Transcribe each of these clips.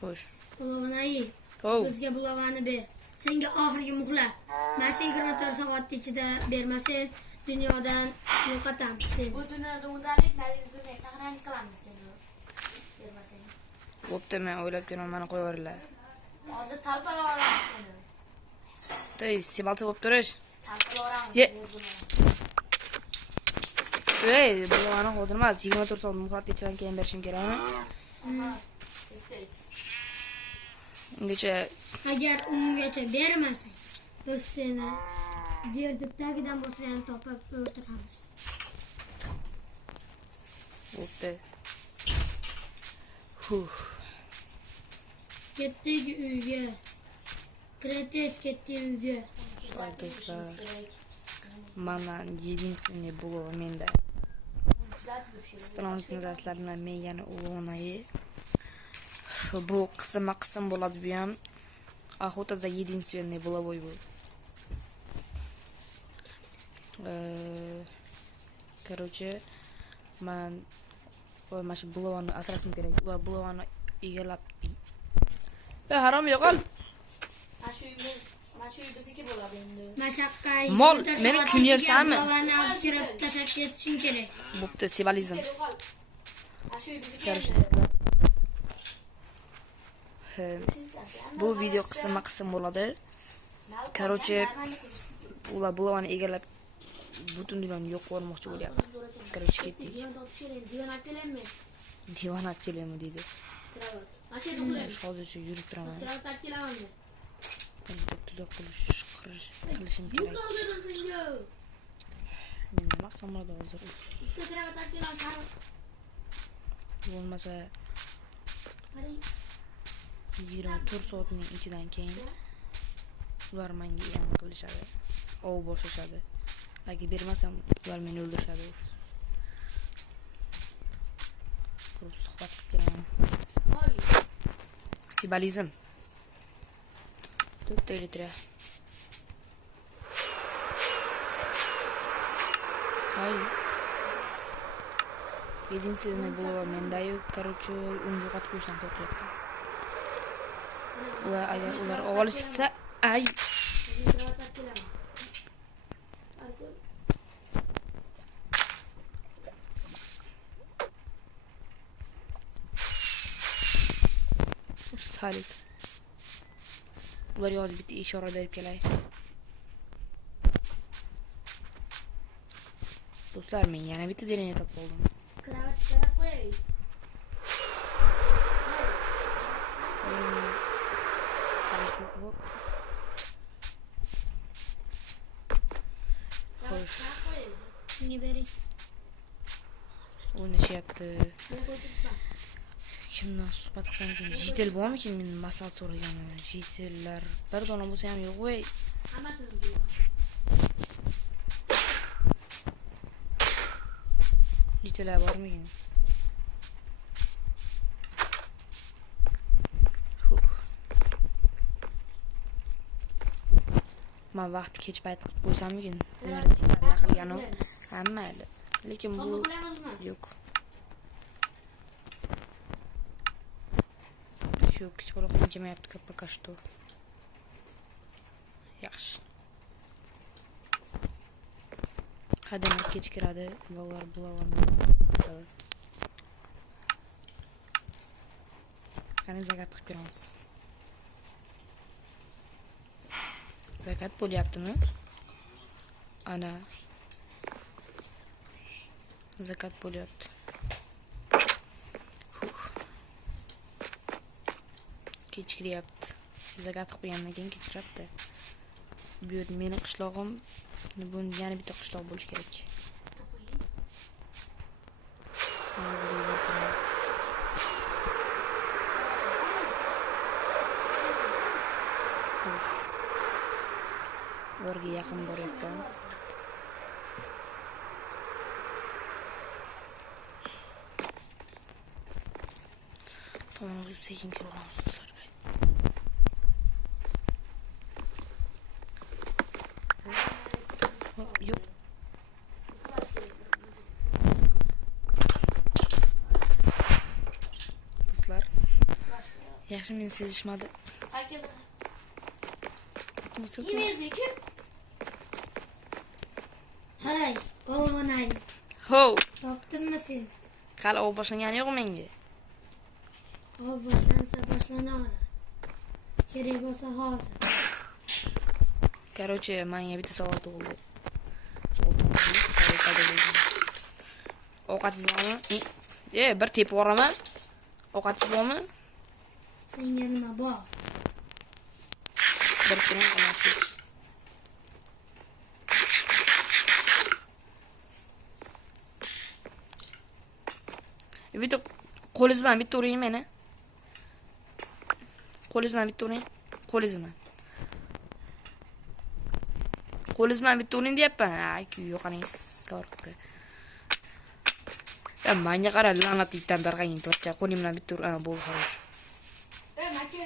Xo'sh. Bulovani. Bizga bulovani ber. Senga oxirgi muhlat. Mana shu 24 soat ichida bermasang, dunyodan yo'qotamiz seni. Bu dunyoda undalik natijada saqlanib qolamiz seni. Bermasang. Bo'pti, men o'ylab ko'raman, meni qo'yib yuboringlar. Hozir talpalab olamiz seni. To'y, sebalta bo'lib turish. Talpalab olamiz. Ey, bulovani hozir emas, 24 soat muhlat ichidan keyin berishim kerakmi? Ungacha Agar ungacha bermasang, biz seni yerning tagidan bo'lsa ham topib o'ldiramiz. bo'pti. Ketdik uyga. Kretet ketdi uyga. Voy do'stlar. Mana единственный було menda. Assalomu alaykum do'stlar, men yana Ulg'onayi. Bu qism bo'ladi bu ham. Охота за единственный булавой bu. Короче, men mana shu bulovani asrashim kerak. Ular bulovani egallab. Harom yo'qol. Mana shu bizniki bo'ladi endi. Mashaqqat. Mol, meni kun yersanmi? Bulovani olib kirib tashlab ketishing kerak. Bo'pti, sibalizm. Mana shu bizniki. Bu video qism bo'ladi. Короче, ular bulovani egallab butun dunyoni yo'q qilmoqchi bo'lyapti. Короче, ketdik. Divan olib kelaymi deydi. Hozircha yurib turaman. Qilishim kerak. Men nima qilsam bo'ladi hozir? Bo'lmasa 24 soatning ichidan keyin ular menga yam qilishadi. Ov boshlashadi. Agar bermasam ular meni o'ldirishadi. Ko'p suhbat qilib turaman. Sibalizm. To'rtta litr. Hay. Единственное было mendаю, короче, uni yo'qotib qo'yishdan qo'rqyapti. Agar ular olishsa, ay. Ustalik. Ular yozib bitta ishora berib kelay. Do'stlar, men yana bitta DNA topib oldim. Kravat qo'yay. Xo'sh. Shunga bering. O'ynashyapti. Kimdan suhbat qilsam ekan? Jitel bormikin? Men masal so'raganim. Jitellar bir dona bo'lsa ham yo'q voy. Hammasini deyman. Jitelar bormikin? Men vaqt kech payt qilib qo'ysammikin? Yaqilganu hamma. Lekin bu yo'q. Shu kichikroq kelmayapti poka что. Yaxshi. Hadamlar kech kiradi va ular bulovani. Qani zakat qilib beramiz. Zakat bo'lyaptimi? Ana. Zakat bo'lyapti. Kechiryapti. Zakat qilib qo'ygandan keyin kechiradi. Bu yer meni qishlog'im, bu yana bitta qishloq bo'lish kerak. Ularga yaqin boryapman. Tamam, o'zim sekin kelaman. Yo'q. Do'stlar, Yaxshi men sezishmadi. Hakeldi. Musul. Yemezmi kim? Hey, o'g'lonay. Ho, Topdingmi sen? qali o boshlangani yo'q menga. O boshlansa boshlanaveradi. Kerak bo'lsa hozir. Короче, menga bitta savol tug'ildi. Ovqatingiz bormi? Bir tepib yuboraman. Ovqatingiz bormi? Senga nima bor? Bir turing qilmaslik. Bitta qo'lingiz bilan bitta uring meni. Qo'lingiz bilan bitta uring. Qo'lingiz bilan. Qo'lingiz bilan bitta uring deyapman. Ay, yo'qaningiz korqqa. Ya menga qara, la'nat itdan tarqagan torcha. Qo'ling bilan bitta ur. Bo'ldi, xo'sh. Maka.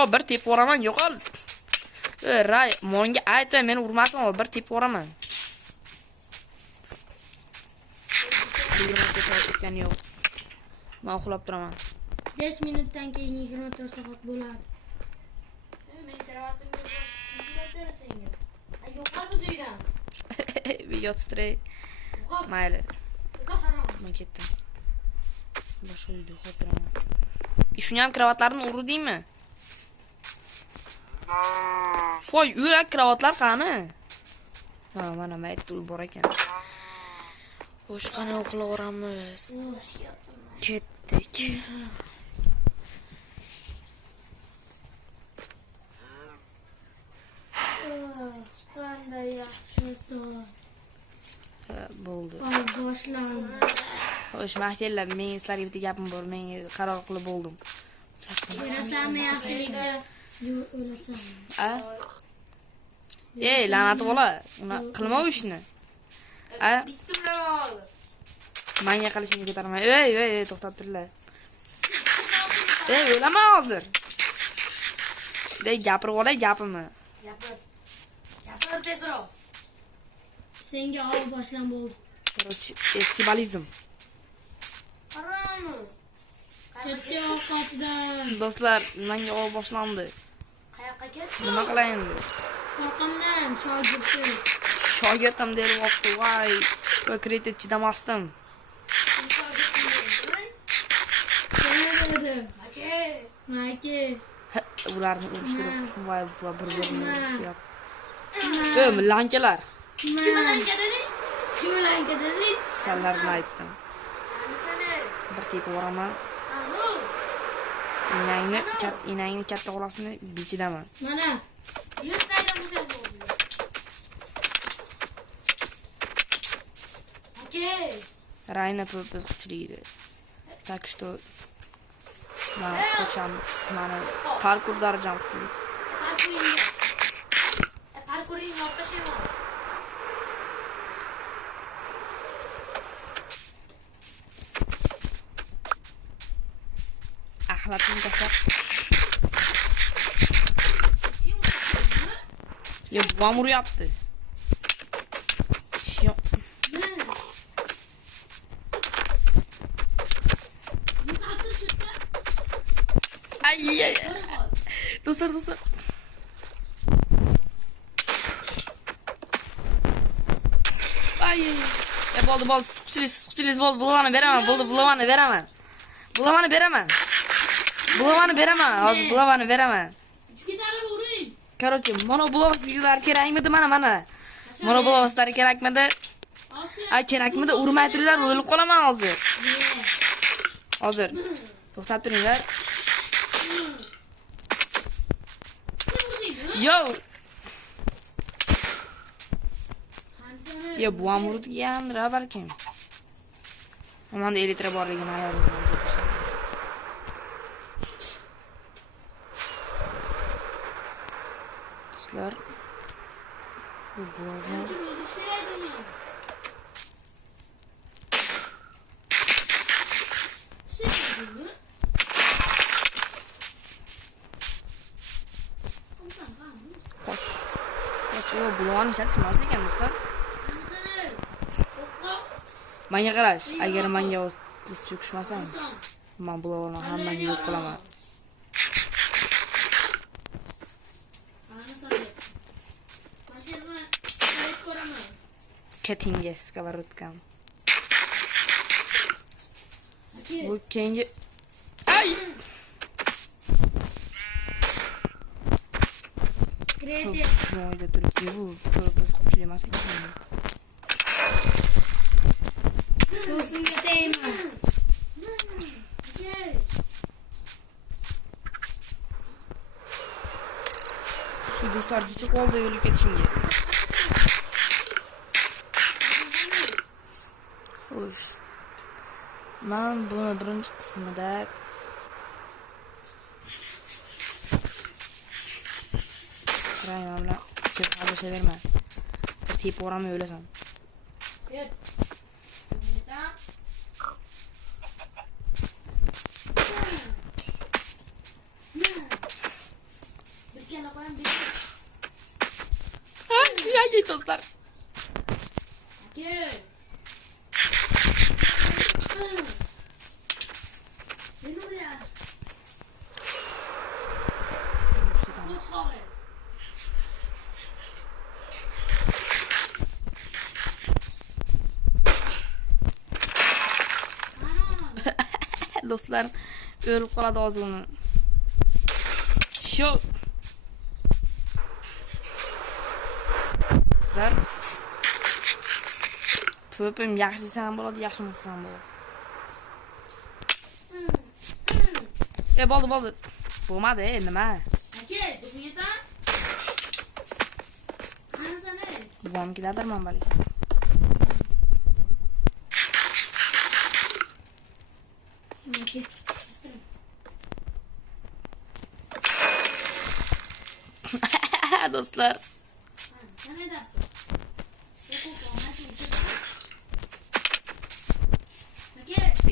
O bir tepib yuboraman, yo'qol. Ray, menga aytma, meni urmasin, o bir tepib yuboraman. 20 soat o'tgan yo'q. Men uxlab turaman. 5 minutdan keyin 24 soat bo'ladi. Men kravatimni yurib berasenga. Ay yo'qlar bu uydan. Bir yotib turay. Mayli, Harom. men ketdim. Boshqa uyda uxlab turaman. Shuni ham kravatlarni urdingmi? Voy, uyrak kravatlar qani? Ha, mana maytda uy bor ekan. Xo'sh, qani uxlaveramiz. Ketdik. Qanday yaxshi to'y. Bo'ldi. Oy boshlandi. Xo'sh, mahtellar, men sizlarga bitta gapim bor. Men qaror qilib bo'ldim. O'lasanmi yaxshilikda? Yo'q, o'lasanmi? A? La'nat bola, uni qilma u ishni. A? Bitdim ol. Menga qilishingni ko'tarma. Ey, to'xtab turlar. O'lama hozir. Gapirib olay, gapimni. Gapir tezroq. Senga ov boshlan bo'ldi. Короче, simbolizm. Harom. Ketdi ovqatidan. Do'stlar, menga ov boshlandi. Qayoqqa ketding? Nima qilay endi? Orqamdan chogirdi. Shogirdim deb vaqtda, voy, kredit chidamasdim. Keldim. Aka. Maki. Ularni urishtirib, voy, bir-birini urishib. Kim Millankalar. Bilan ketding? Kim bilan ketding? Sanlarni aytdim. Seni. Bir tepib yuboraman. Qanu. Inangni katta qo'lasini bechidaman. Mana. Yurtdagi musul bo'ldi. Aka. Rayna purpose kuchlidir. Так что man qochamiz. Mana parkur darajam kuchli. Parkuring orqa şey var. Axlatni tashlab. Yo, buvam uryapti. Shu. Ay. Do'stlar. Ay. Bo'ldi. Siqchilik bo'ldi. Bulavani beraman. Bulavani beraman. Hozir bulavani beraman. Gitarib uring. Короче, mana bulavasizlar kerakmidi? Mana. Mana bulavasizlar kerakmidi? Kerakmidi? Urmay turinglar, o'lib qolaman hozir. To'xtab turinglar. Yo, bu amurdigandir balkim. Manda elektr borligini ayolimdan aytishdi. Do'stlar, bu bo'lgan. Bulovani ishlatishmas ekan do'stlar. Menga qarash, agar menga tiz cho'kishmasam, men bulovani hammaga yo'q qilaman. Ketinge skavarotkam. Aka. Bu keyingi ay Kredi. joyda turibdi bu purpose kuchli emas ekan. Do'stimga tegma. Aka. Shu do'stlar juda qoldi o'lib ketishimga. Xo'sh. Men buni birinchi qismida Rayman bilan ko'p hazırlaşaverman. Bir tep oramay o'lasan. Evet. Neden? Bir kere koyun bir. Ay do'stlar. Aka. Ne oluyor? Çok sağ ol. Do'stlar o'lib qoladi ozg'ini. Shu do'stlar Pöpüm yaxshisi ham bo'ladi, yaxshimisi ham bo'ladi. Bo'ldi. Bo'lmadi, nima? Aka, dokumentan. Qanisa ne? Buvamkidadirman balki. Aka. Do'stlar, Sen ne de?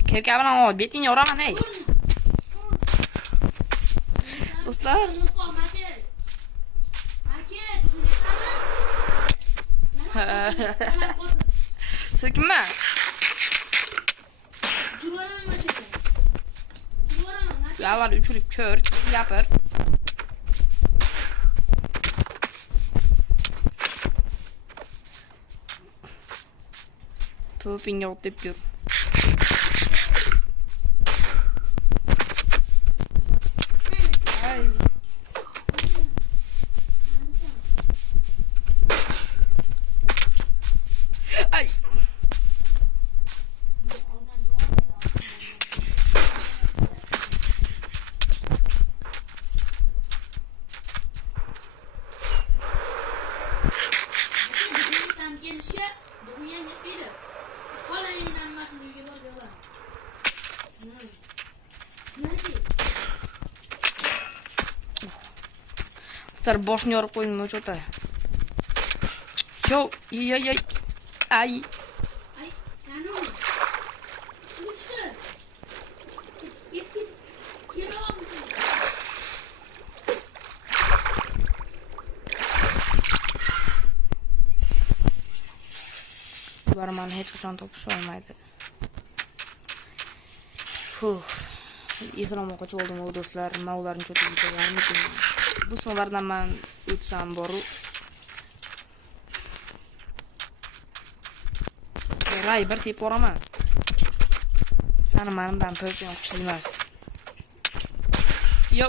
kirka bilan ol, betingni uraman, ey. Do'stlar, so'kinma. Avval uchirib ko'r, gapir. Pöpingga ot deb yur. Ay. Ay. Sar boshni yorib qo'ydim o'chota. Yo, ay. Ay, Kanu. Uçtu. Git. Yere bak. Ular meni hech qachon topisha olmaydi. Eslolmoqchi bo'ldim o do'stlar, men ularni cho'tib yuborarmikin. Bu sonlardan men o'tsam boru. Ray bir tep boraman. Seni menimdan pöping kuchli emas. Yo.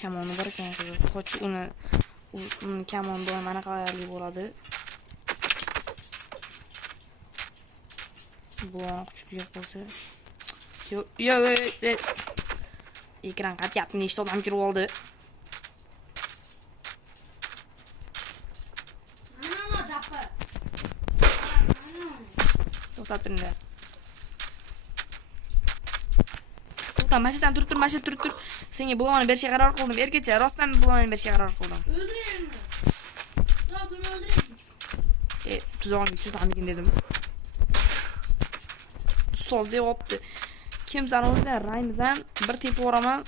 Kamoni bir ekan, qoch uni kamon bilan mana qayerli bo'ladi. Bu kuchli bo'lsa. Yo, ekran qatyapti, nechta odam kirib oldi. Ana dappa. To'xtab turinglar. To'xta, mashinadan turib. Senga bulovani berishga qaror qildim. Erkecha, rostdan bulovani berishga qaror qildim. Öldüreyim mi? Daha sonra öldüreyim. Tuzog'ini tushiramikin dedim. Soz deb opti. Kim san o'zlar, raymizdan bir tep o'raman.